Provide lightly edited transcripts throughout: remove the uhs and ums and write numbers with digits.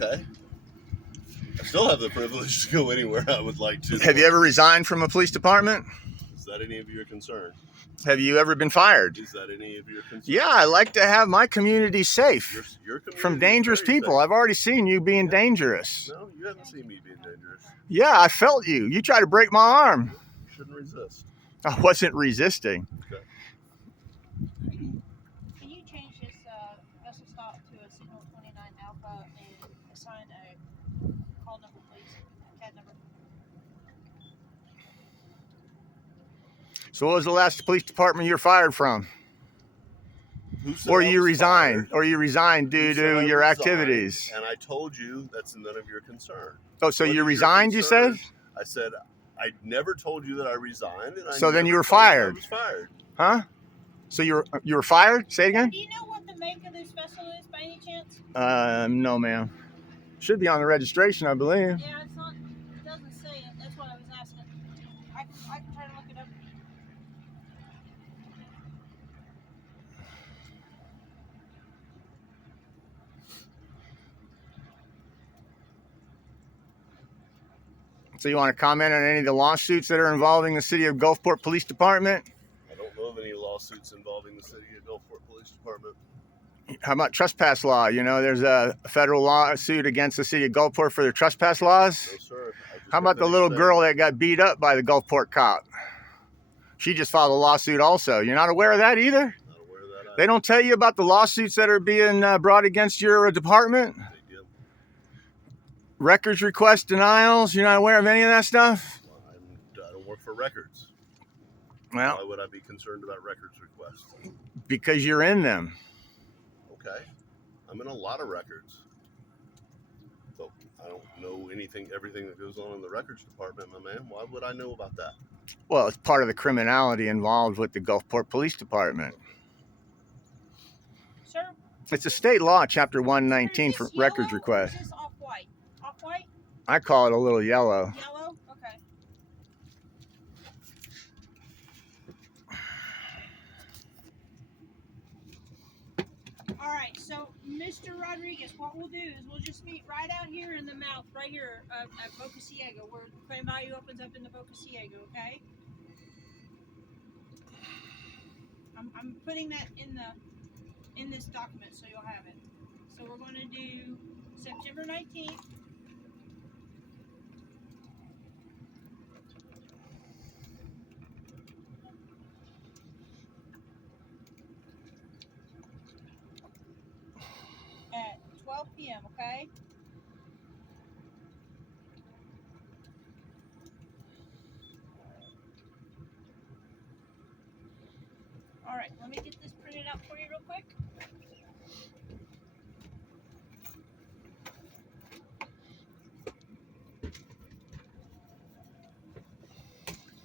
Okay. I still have the privilege to go anywhere I would like to. Have you ever resigned from a police department? Is that any of your concern? Have you ever been fired? Is that any of your concern? Yeah, I like to have my community safe Your community from dangerous people. safe. I've already seen you being dangerous. No, you haven't seen me being dangerous. Yeah, I felt you. You tried to break my arm. You shouldn't resist. I wasn't resisting. Okay. Can you change this vessel stop to a signal 29 Alpha and assign a call number, please? CAD number. So what was the last police department you were fired from? Who said Or I you was resigned, fired? or you resigned due Who said to I your resigned? activities. And I told you that's none of your concern. Oh, so What you is your resigned, you said? concern? I said I never told you that I resigned. And I So then never you were told I fired. was fired. Huh? So you were fired? Say it again? Do you know what the make of this vessel is by any chance? No, ma'am. Should be on the registration, I believe. Yeah, it's not. It doesn't say it. That's what I was asking. I can try to look it up. So you want to comment on any of the lawsuits that are involving the city of Gulfport Police Department? I don't know of any lawsuits involving the city of Gulfport Police Department. How about trespass law? You know, there's a federal lawsuit against the city of Gulfport for their trespass laws. No, sir. How about the little girl that got beat up by the Gulfport cop? She just filed a lawsuit also. You're not aware of that either? Not aware of that either. They don't tell you about the lawsuits that are being brought against your department? They do. Records request denials? You're not aware of any of that stuff? Well, I don't work for records. Well, Why would I be concerned about records requests? because you're in them. Okay. I'm in a lot of records. So I don't know everything that goes on in the records department, my man. Why would I know about that? Well, it's part of the criminality involved with the Gulfport Police Department. Sir? It's a state law, Chapter 119 Is for this records yellow or request. Is this off-white? Off-white? I call it a little yellow. Yellow? Okay. All right, so Mr. Rodriguez, what we'll do is we'll just meet right out here in the mouth, right here at Boca Ciega, where Claim Bayou opens up into Boca Ciega, okay? I'm putting that in this document so you'll have it. So we're going to do September 19th. At 12 p.m., okay? All right, let me get this printed out for you real quick.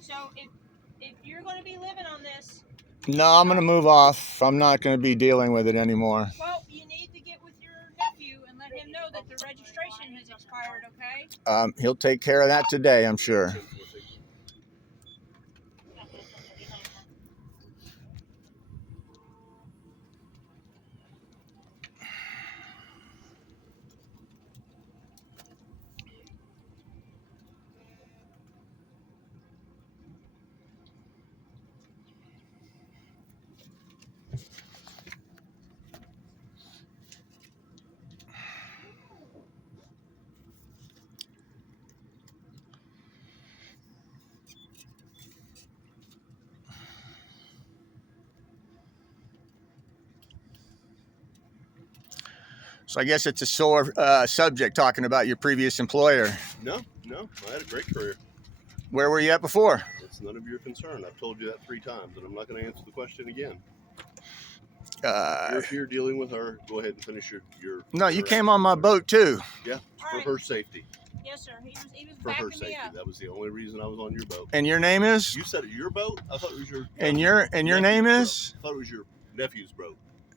So if you're going to be living on this, No, I'm going to move off. I'm not going to be dealing with it anymore. well, you need to get with your nephew and let him know that the registration has expired, okay? He'll take care of that today, I'm sure. So I guess it's a sore subject talking about your previous employer. No. I had a great career. Where were you at before? It's none of your concern. I've told you that 3 times, and I'm not going to answer the question again. If you're dealing with her, go ahead and finish your No, you came on my boat too. Yeah, for her safety. Yes, sir. He was For her backing me safety. up. That was the only reason I was on your boat. And your name is? You said it your boat? I thought it was your And your name is? I thought it was your nephew's boat.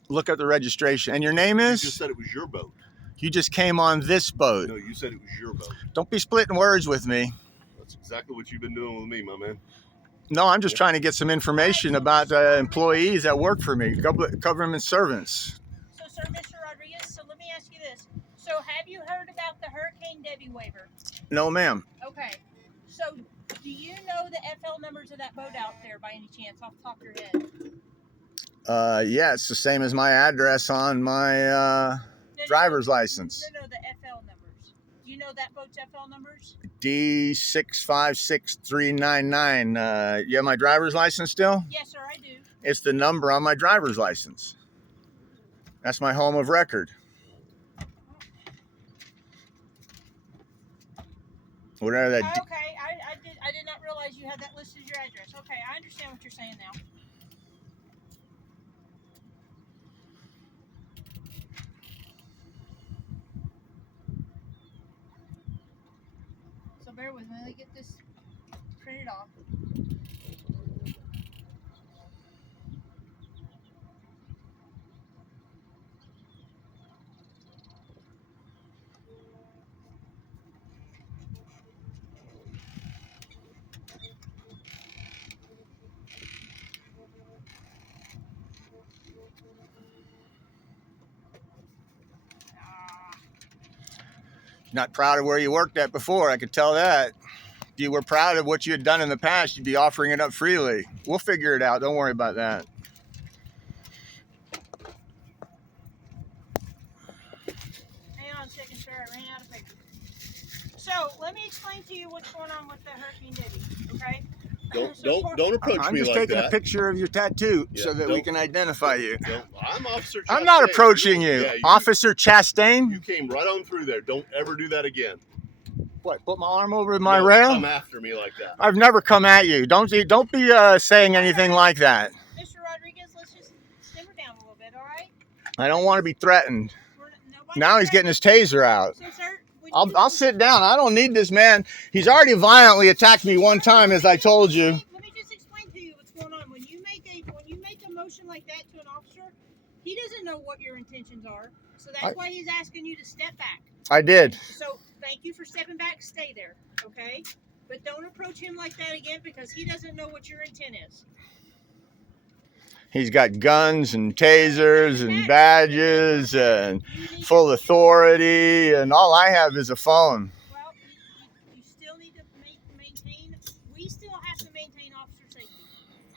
Look at the registration. And your name You is? just said it was your boat. You just came on this boat. No, you said it was your boat. Don't be splitting words with me. That's exactly what you've been doing with me, my man. No, I'm just trying to get some information about employees that work for me, government servants. So, sir, Mr. Rodriguez, so let me ask you this. So have you heard about the Hurricane Debbie waiver? No, ma'am. Okay. So do you know the FL numbers of that boat out there by any chance off the top of your head? Yeah, it's the same as my address on my driver's license. No, the FL numbers. Do you know that boat's FL numbers? D656399. You have my driver's license still? Yes, sir, I do. It's the number on my driver's license. That's my home of record. Whatever that. Okay, I did not realize you had that listed as your address. Okay, I understand what you're saying now. So bear with me. Let me get this printed off. Not proud of where you worked at before, I could tell that. If you were proud of what you had done in the past, you'd be offering it up freely. We'll figure it out. Don't worry about that. Hang on a second, sir. I ran out of paper. So let me explain to you what's going on with the Hurricane Debbie, okay? Don't approach I'm me just like taking that. a picture of your tattoo Yeah, so that we can identify you. I'm Officer Chastain. I'm not approaching you. Yeah, Officer Chastain? You came right on through there. Don't ever do that again. What, put my arm over my Don't rail? come after me like that. I've never come at you. Don't be saying anything like that. Mr. Rodriguez, let's just simmer down a little bit, all right? I don't want to be threatened. Nobody's Now he's getting his taser out. So, sir, I'll sit down. I don't need this man. He's already violently attacked me one time, as I told you. Let me just explain to you what's going on. When you make a motion like that to an officer, he doesn't know what your intentions are. So that's why he's asking you to step back. I did. So thank you for stepping back. Stay there, okay? But don't approach him like that again because he doesn't know what your intent is. He's got guns and tasers and badges and full authority, and all I have is a phone. Well, you still need to maintain. We still have to maintain officer safety,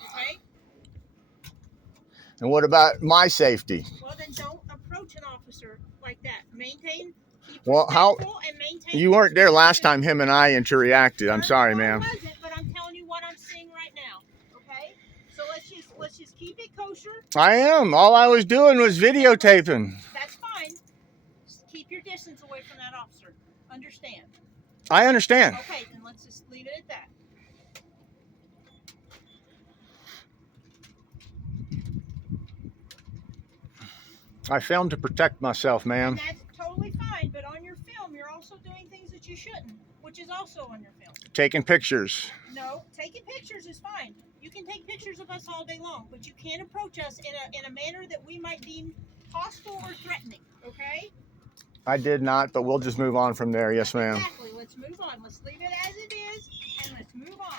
okay? And what about my safety? Well, then don't approach an officer like that. Maintain. Well, you weren't there last time him and I interacted. I'm sorry, ma'am. I wasn't, but I'm telling you what I'm seeing right now. Okay? So let's just keep it kosher. I am. All I was doing was videotaping. That's fine. Just keep your distance away from that officer. Understand? I understand. Okay, then let's just leave it at that. I filmed to protect myself, ma'am. That's totally fine, but on your film, you're also doing things that you shouldn't, which is also on your film. Taking pictures. No, taking pictures is fine. You can take pictures of us all day long, but you can't approach us in a manner that we might deem hostile or threatening, okay? I did not, but we'll just move on from there. Yes, ma'am. Exactly. Let's move on. Let's leave it as it is, and let's move on.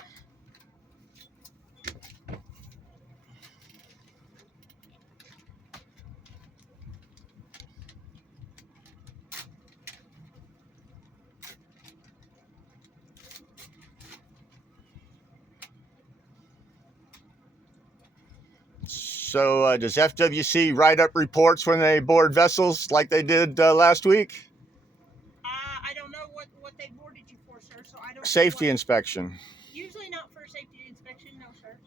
So does FWC write up reports when they board vessels like they did last week? I don't know what they boarded you for, sir, so I don't Safety know inspection. Usually not for a safety inspection, no, sir.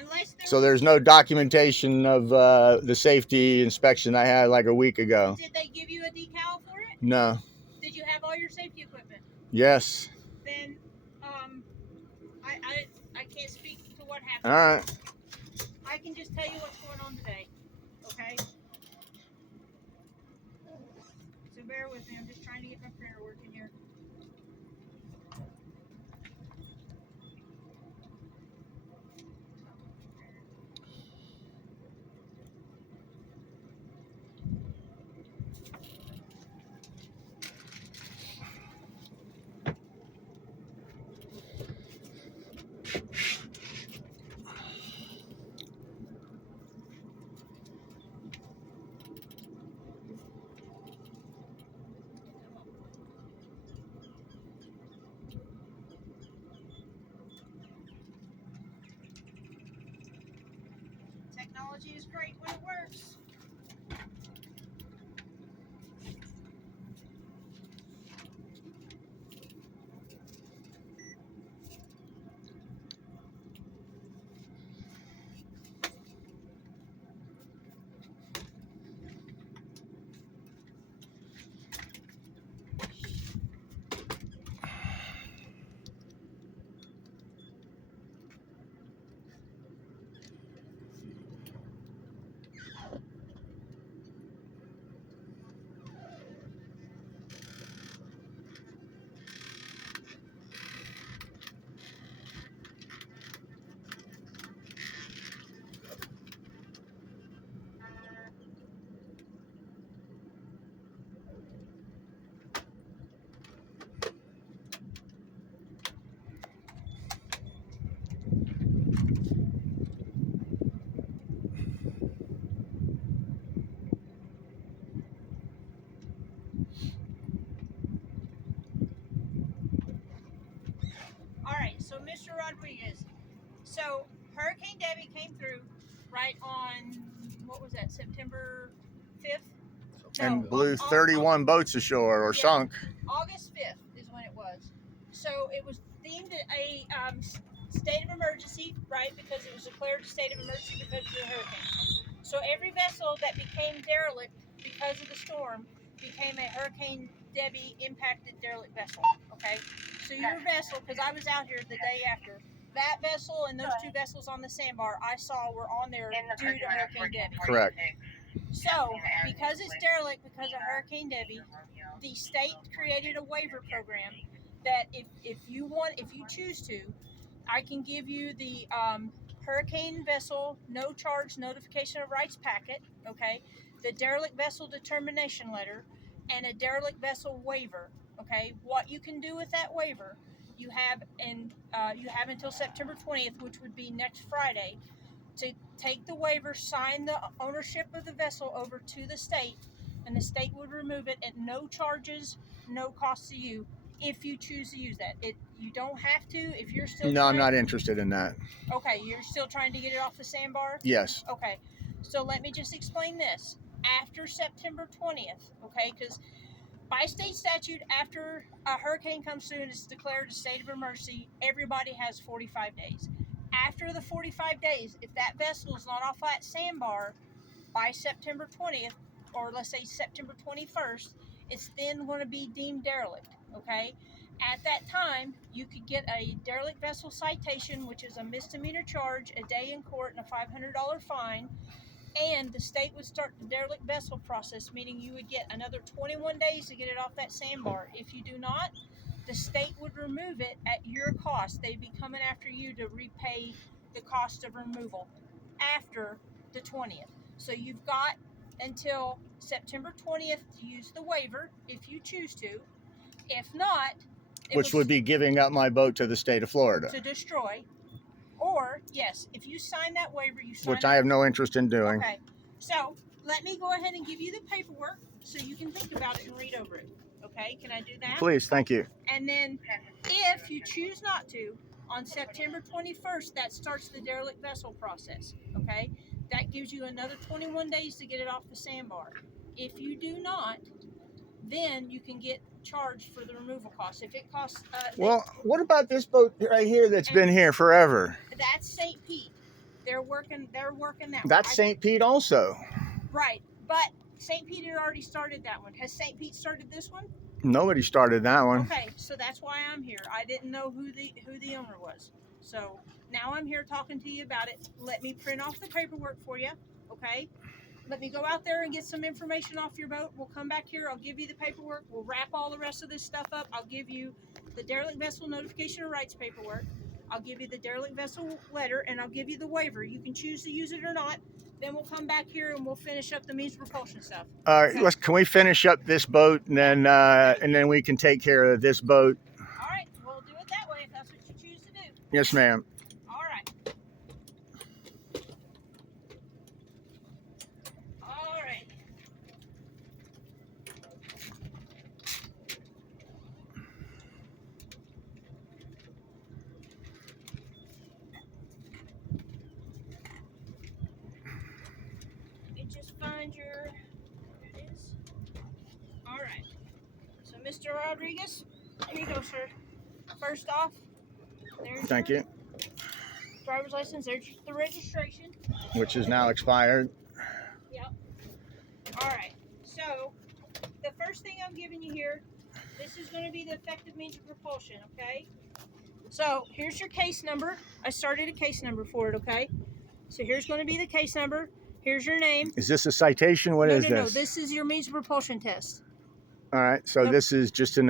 Unless So there's no documentation of the safety inspection I had like a week ago? Did they give you a decal for it? No. Did you have all your safety equipment? Yes. Then I can't speak to what happened. All right. I can just tell you what's going on today, okay? So bear with me. I'm just trying to get my printer working here. Technology is great when it works. All right, so Mr. Rodriguez, so Hurricane Debbie came through right on, what was that, September 5th? And blew 31 boats ashore or sunk. August 5th is when it was. So it was deemed a state of emergency, right? Because it was declared a state of emergency because of the hurricane. So every vessel that became derelict because of the storm became a Hurricane Debbie impacted derelict vessel. Okay, so your vessel, because I was out here the day after, that vessel and those two vessels on the sandbar I saw were on there due to Hurricane Debbie. Correct. So, because it's derelict because of Hurricane Debbie, the state created a waiver program that if you choose to, I can give you the hurricane vessel no charge notification of rights packet, okay, the derelict vessel determination letter, and a derelict vessel waiver. Okay, what you can do with that waiver, you have until September 20th, which would be next Friday, to take the waiver, sign the ownership of the vessel over to the state, and the state would remove it at no charges, no cost to you, if you choose to use that. You don't have to if you're still. No, I'm not interested in that. Okay, you're still trying to get it off the sandbar? Yes. Okay, so let me just explain this. After September 20th, okay, because by state statute, after a hurricane comes through and it's declared a state of emergency, everybody has 45 days. After the 45 days, if that vessel is not off that sandbar by September 20th, or let's say September 21st, it's then going to be deemed derelict, okay? At that time, you could get a derelict vessel citation, which is a misdemeanor charge, a day in court, and a $500 fine. And the state would start the derelict vessel process, meaning you would get another 21 days to get it off that sandbar. If you do not, the state would remove it at your cost. They'd be coming after you to repay the cost of removal after the 20th. So you've got until September 20th to use the waiver if you choose to. If not, which would be giving up my boat to the state of Florida. To destroy. Or, yes, if you sign that waiver, you sign which I have no interest in doing. Okay. So, let me go ahead and give you the paperwork so you can think about it and read over it. Okay? Can I do that? Please, thank you. And then, if you choose not to, on September 21st, that starts the derelict vessel process. Okay? That gives you another 21 days to get it off the sandbar. If you do not, then you can get charged for the removal costs. If it costs... well, what about this boat right here that's been here forever? That's St. Pete. They're working that That's St. Pete also. Right. But St. Pete had already started that one. Has St. Pete started this one? Nobody started that one. Okay, so that's why I'm here. I didn't know who the owner was. So now I'm here talking to you about it. Let me print off the paperwork for you, okay? Let me go out there and get some information off your boat. We'll come back here. I'll give you the paperwork. We'll wrap all the rest of this stuff up. I'll give you the derelict vessel notification of rights paperwork. I'll give you the derelict vessel letter, and I'll give you the waiver. You can choose to use it or not. Then we'll come back here and we'll finish up the means of repulsion stuff. Okay. Can we finish up this boat and then we can take care of this boat? All right, we'll do it that way if that's what you choose to do. Yes, ma'am. All right. All right. Mr. Rodriguez. Here you go, sir. First off, there's Thank your you. driver's license. There's the registration. Which is now expired. Yep. All right. So the first thing I'm giving you here, this is going to be the effective means of propulsion, okay? So here's your case number. I started a case number for it, okay? So here's going to be the case number. Here's your name. Is this a citation? What is No. this? This is your means of propulsion test. All right. So Nope. this is just an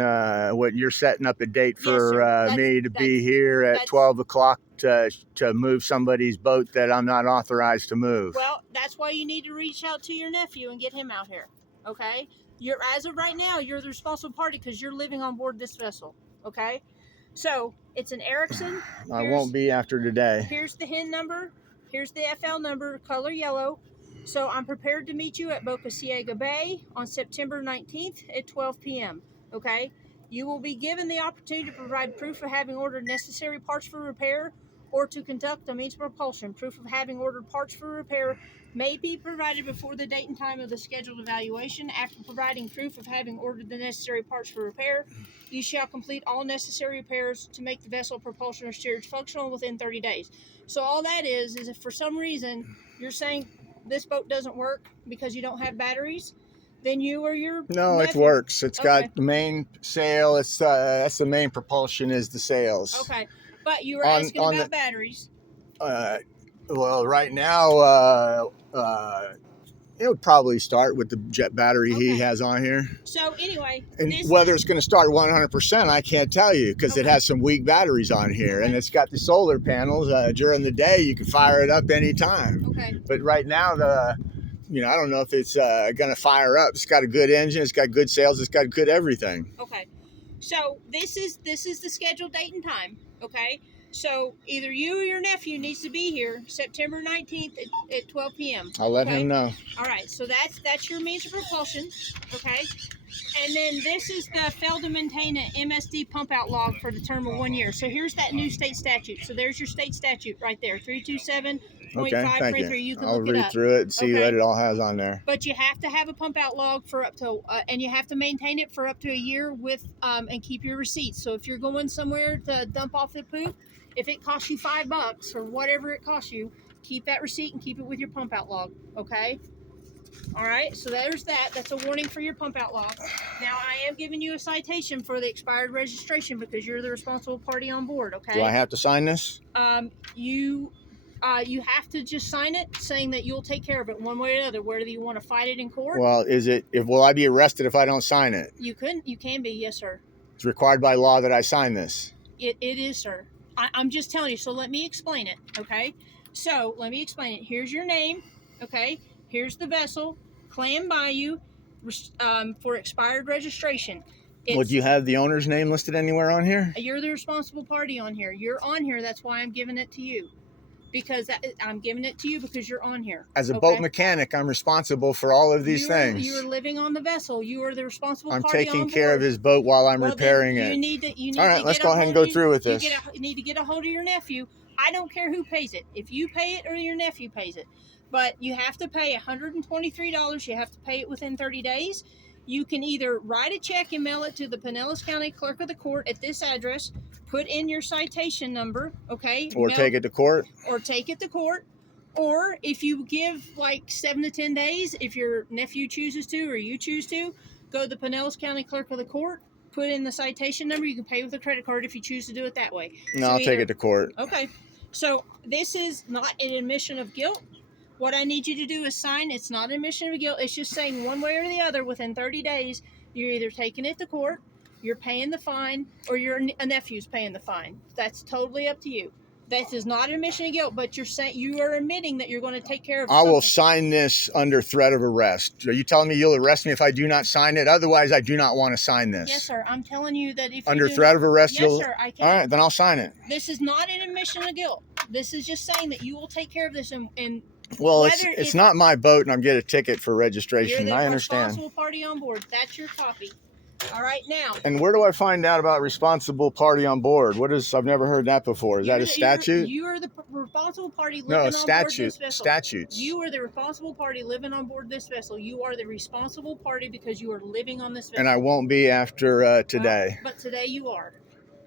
what you're setting up a date Yes, for sir. me to be That's- here at that's- 12 o'clock to move somebody's boat that I'm not authorized to move. Well, that's why you need to reach out to your nephew and get him out here, okay? You're, as of right now, you're the responsible party because you're living on board this vessel, okay? So it's an Erickson. I won't be after today. Here's the HIN number. Here's the FL number, color yellow. So I'm prepared to meet you at Boca Ciega Bay on September 19th at 12 p.m., okay? You will be given the opportunity to provide proof of having ordered necessary parts for repair or to conduct a means of propulsion. Proof of having ordered parts for repair may be provided before the date and time of the scheduled evaluation. After providing proof of having ordered the necessary parts for repair, you shall complete all necessary repairs to make the vessel propulsion or steerage functional within 30 days. So all that is if for some reason you're saying this boat doesn't work because you don't have batteries, then you or your No, it nephew- works. It's Okay. got the main sail. It's that's the main propulsion is the sails. Okay, but you were On- asking on about the- batteries. Well, right now, it would probably start with the jet battery he Okay. has on here. So anyway, And this whether it's going to start 100%, I can't tell you because it Okay. has some weak batteries on here. And Okay. it's got the solar panels. During the day, you can fire it up anytime. okay. But right now, I don't know if it's going to fire up. It's got a good engine. It's got good sails. It's got good everything. Okay, so this is the scheduled date and time. Okay, so either you or your nephew needs to be here September 19th at 12 p.m. I'll let okay? him know. All right, so that's your means of propulsion. Okay, and then this is the failed to maintain an MSD pump out log for the term of 1 year. So here's that new state statute. So there's your state statute right there, 327.533. Okay, thank you. You can I'll look it read up. through it and see Okay. what it all has on there. But you have to have a pump out log for up to, and you have to maintain it for up to a year with, and keep your receipts. So if you're going somewhere to dump off the poop, if it costs you $5 or whatever it costs you, keep that receipt and keep it with your pump out log. Okay. All right. So there's that. That's a warning for your pump out log. Now I am giving you a citation for the expired registration because you're the responsible party on board. Okay. Do I have to sign this? You have to just sign it saying that you'll take care of it one way or another, whether you want to fight it in court. Well, will I be arrested if I don't sign it? You can be, yes, sir. It's required by law that I sign this. It is, sir. I'm just telling you, so let me explain it, okay? So let me explain it. Here's your name, okay? Here's the vessel, Clam Bayou, for expired registration. Well, do you have the owner's name listed anywhere on here? You're the responsible party on here. You're on here, that's why I'm giving it to you. Because I'm giving it to you because you're on here. As a okay? boat mechanic, I'm responsible for all of these things. You are living on the vessel. You are the responsible I'm party taking on care of board. his boat while I'm Well, repairing then it. You need All right, to let's get go a ahead and hold go of- through with this. You need to get a hold of your nephew. I don't care who pays it. If you pay it or your nephew pays it. But you have to pay $123. You have to pay it within 30 days. You can either write a check and mail it to the Pinellas County Clerk of the Court at this address, put in your citation number, okay? Or take it to court. Or take it to court. Or if you give like 7 to 10 days, if your nephew chooses to or you choose to, go to the Pinellas County Clerk of the Court, put in the citation number. You can pay with a credit card if you choose to do it that way. No, So I'll take either- it to court. Okay. So this is not an admission of guilt. What I need you to do is sign. It's not an admission of guilt. It's just saying one way or the other within 30 days, you're either taking it to court, you're paying the fine, or your nephew's paying the fine. That's totally up to you. This is not an admission of guilt, but you're saying you are admitting that you're going to take care of I will something. sign this under threat of arrest. Are you telling me you'll arrest me if I do not sign it? Otherwise, I do not want to sign this. Yes, sir. I'm telling you that if Under you do threat not, of arrest, yes, you'll. sir. I can. All right, then I'll sign it. This is not an admission of guilt. This is just saying that you will take care of this and Well, whether it's if- not my boat, and I'm getting a ticket for you're registration. the I understand. responsible party on board. That's your copy. All right, now. And where do I find out about responsible party on board? What is? I've never heard that before. Is that a statute? You are the responsible party living No, on board this vessel. Statutes. You are the responsible party living on board this vessel. You are the responsible party because you are living on this vessel. And I won't be after today. Well, but today you are.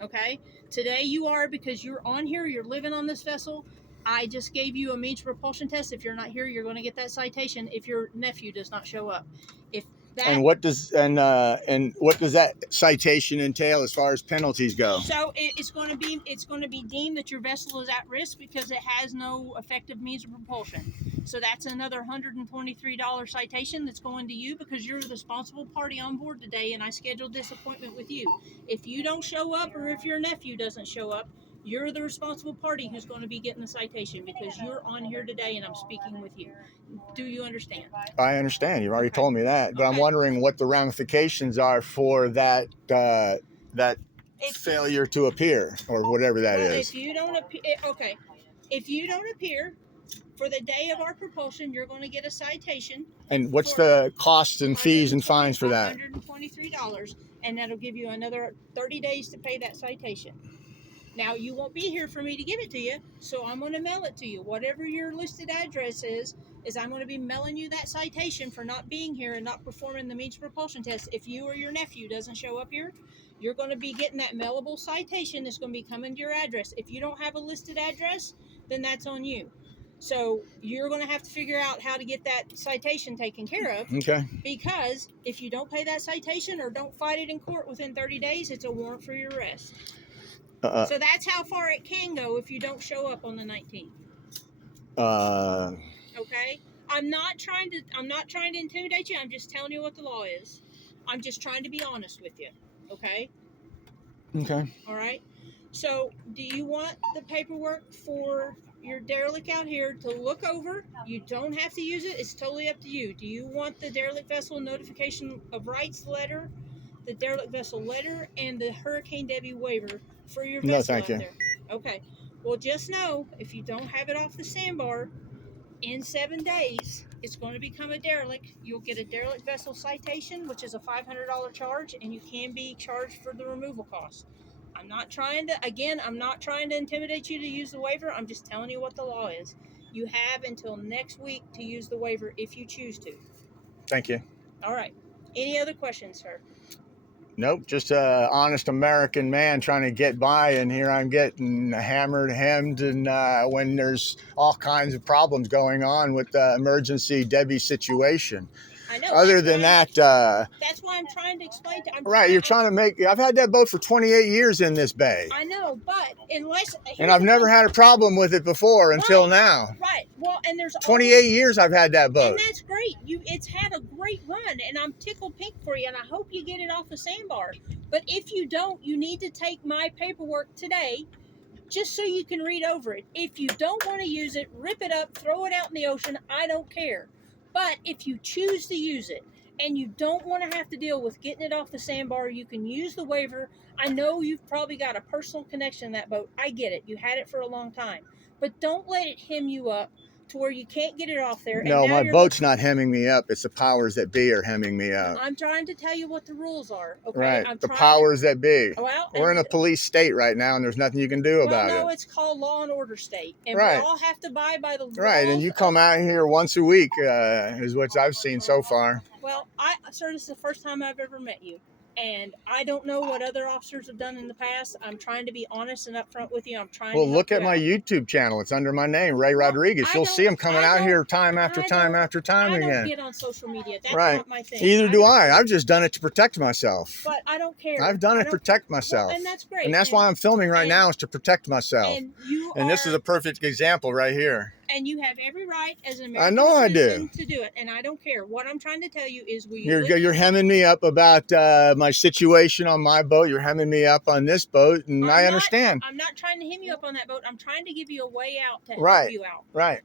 Okay? Today you are because you're on here. You're living on this vessel. I just gave you a means of propulsion test. If you're not here, you're going to get that citation if your nephew does not show up. If that, and what does that citation entail as far as penalties go? So it's going to be deemed that your vessel is at risk because it has no effective means of propulsion. So that's another $123 citation that's going to you because you're the responsible party on board today, and I scheduled this appointment with you. If you don't show up, or if your nephew doesn't show up, you're the responsible party who's going to be getting the citation because you're on here today and I'm speaking with you. Do you understand? I understand. You've already told me that, but I'm wondering what the ramifications are for that failure to appear or whatever that is. If you don't appear, if you don't appear for the day of our propulsion, you're going to get a citation. And what's the costs and fees and fines for that? $123, and that'll give you another 30 days to pay that citation. Now, you won't be here for me to give it to you, so I'm going to mail it to you. Whatever your listed address is I'm going to be mailing you that citation for not being here and not performing the means of propulsion test. If you or your nephew doesn't show up here, you're going to be getting that mailable citation that's going to be coming to your address. If you don't have a listed address, then that's on you. So you're going to have to figure out how to get that citation taken care of. Okay. Because if you don't pay that citation or don't fight it in court within 30 days, it's a warrant for your arrest. So that's how far it can go if you don't show up on the 19th. Okay? I'm not trying to intimidate you. I'm just telling you what the law is. I'm just trying to be honest with you. Okay? Okay. All right? So, do you want the paperwork for your derelict out here to look over? You don't have to use it. It's totally up to you. Do you want the derelict vessel notification of rights letter, the derelict vessel letter, and the Hurricane Debbie waiver for your vessel? No, thank you. There? Okay. Well, just know, if you don't have it off the sandbar, in 7 days, it's going to become a derelict. You'll get a derelict vessel citation, which is a $500 charge, and you can be charged for the removal cost. I'm not trying to intimidate you to use the waiver. I'm just telling you what the law is. You have until next week to use the waiver if you choose to. Thank you. All right. Any other questions, sir? Nope, just an honest American man trying to get by, and here I'm getting hammered, hemmed, and when there's all kinds of problems going on with the emergency Debbie situation. I know. Other than that, that's why I'm trying to explain to. You're trying to make. I've had that boat for 28 years in this bay. I know, but and I've never had a problem with it before until now. Right. Well, and there's 28 years I've had that boat. And that's great. It's had a great run, and I'm tickled pink for you, and I hope you get it off the sandbar. But if you don't, you need to take my paperwork today, just so you can read over it. If you don't want to use it, rip it up, throw it out in the ocean. I don't care. But if you choose to use it and you don't want to have to deal with getting it off the sandbar, you can use the waiver. I know you've probably got a personal connection to that boat. I get it. You had it for a long time. But don't let it hem you up to where you can't get it off there. No, my boat's not hemming me up. It's the powers that be are hemming me up. I'm trying to tell you what the rules are. Okay? Right. The powers that be. Well, we're in a police state right now, and there's nothing you can do about it. No, it's called law and order state. And we all have to abide by the laws. Right, and you come out here once a week, is what I've seen so far. Well, sir, this is the first time I've ever met you. And I don't know what other officers have done in the past. I'm trying to be honest and upfront with you. I'm trying to look at my YouTube channel. It's under my name, Ray Rodriguez. You'll see them coming out here time after time after time again. I don't get on social media. That's not my thing. Either do I. I've just done it to protect myself. But I don't care. I've done it to protect myself. Well, and that's great. And that's why I'm filming right now, is to protect myself. And this is a perfect example right here. And you have every right as an American citizen to do it, and I don't care. What I'm trying to tell you is, you're hemming me up about my situation on my boat. You're hemming me up on this boat, and I understand. I'm not trying to hem you up on that boat. I'm trying to give you a way out to help you out. Right.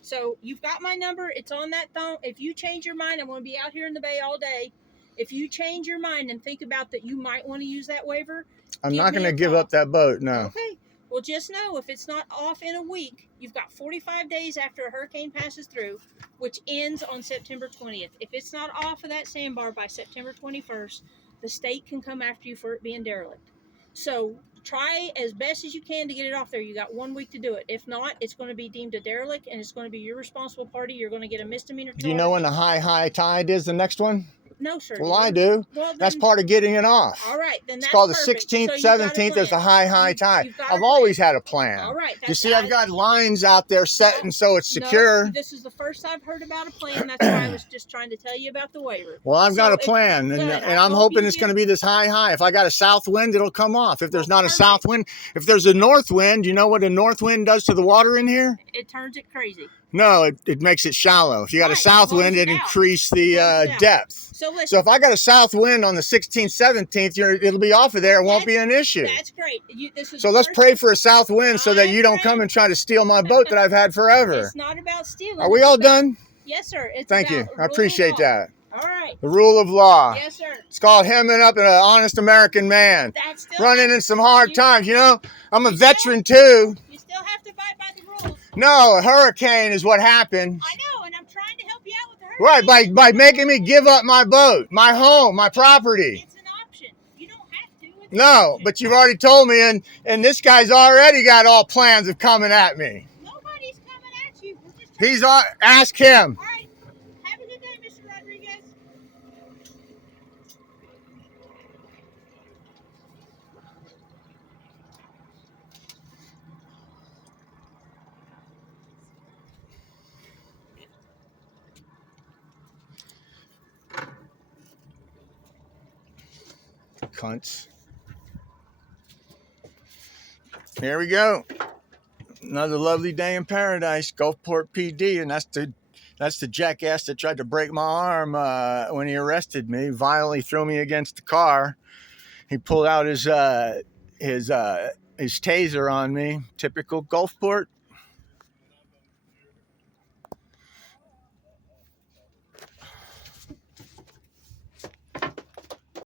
So you've got my number. It's on that phone. If you change your mind, I'm going to be out here in the bay all day. If you change your mind and think about that, you might want to use that waiver. I'm not going to give up that boat. No. Okay. Well, just know, if it's not off in a week, you've got 45 days after a hurricane passes through, which ends on September 20th. If it's not off of that sandbar by September 21st, the state can come after you for it being derelict. So try as best as you can to get it off there. You got 1 week to do it. If not, it's going to be deemed a derelict, and it's going to be your responsible party. You're going to get a misdemeanor charge. Do you know when the high tide is, the next one? No, sir. Well, I do. Well, That's then, part of getting it off. all right. Then It's that's called the perfect. 16th, So you've got a 17th. There's the plan. high tide. You've got a I've plan. always had a plan. All right. You see, I've got lines out there setting so it's No, secure. this is the first I've heard about a plan. That's why I was just trying to tell you about the waiver. Well, I've got So a plan, good. and I I'm hope hoping you it's get- going to be this high. If I got a south wind, it'll come off. If there's Well, not a perfect. south wind, if there's a north wind, you know what a north wind does to the water in here? It turns it crazy. No, it makes it shallow. If you got a Right, south blows wind, it it out. increase It blows the it out. depth. So listen. So if I got a south wind on the 16th, 17th, it'll be off of there. It won't be an issue. That's great. This is So the let's first- pray for a south wind so that I'm you don't come praying. and try to steal my boat that I've had forever. It's not about stealing. Are we it's all about- done? Yes, sir. It's Thank you. about I rule of appreciate law. that. All right. The rule of law. Yes, sir. It's called hemming up an honest American man. That's still Running in some hard you- times, you know. I'm a You still- veteran too. You still have to abide by the rules. No, a hurricane is what happened. I know, and I'm trying to help you out with the hurricane. Right, by making me give up my boat, my home, my property. It's an option. You don't have to. It's an No, option. but you've already told me, and this guy's already got all plans of coming at me. Nobody's coming at you. We're just trying He's on. Ask him. All right. Have a good day, Mr. Rodriguez. Cunts. Here we go. Another lovely day in paradise, Gulfport PD, and that's the jackass that tried to break my arm when he arrested me, violently threw me against the car. He pulled out his taser on me. Typical Gulfport